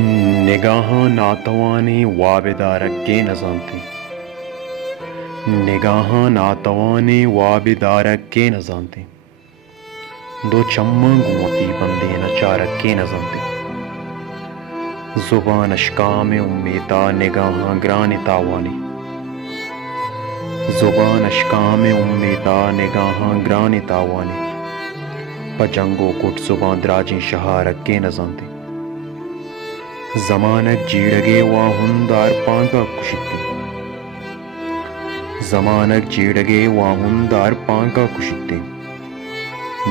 نگاہاں ناتوانے وابدارکے نزانتے نگاہاں ناتوانے وابدارکے نزانتے دو چماں گوتی بندے نچارکے نزانتے زبان اشکام امیتا نگاہاں گران تاوانے زبان اشکام امیتا نگاہاں گران تاوانے پجنگو کٹ زبان دراجیں شہارکے نزانتے زمانک جیڑگے واہندار پانکا کشتے زمانک جیڑگے واہندار پانکا کشتے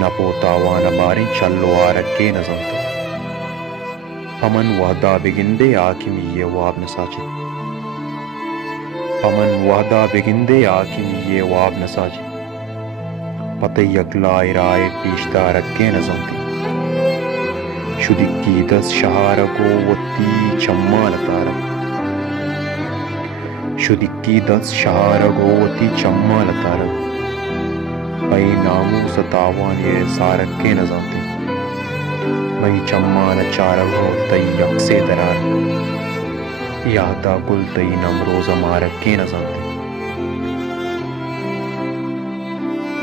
نپوتا وانباریں چلو آرکے نزانتے پمن وحدہ بگندے آکمی یہ واب نساجے پمن وحدہ بگندے آکمی یہ واب نساجے پتہ یکلا ارائے پیشدارکے نزانتے شدکی دس شہارگو وتی چمان تارک شدکی دس شہارگو وتی چمان تارک بھئی نامو ستاوان یہ سارکے نزانتے بھئی چمان چارگو تی یکسے درار یادا گل تی نمروز مارکے نزانتے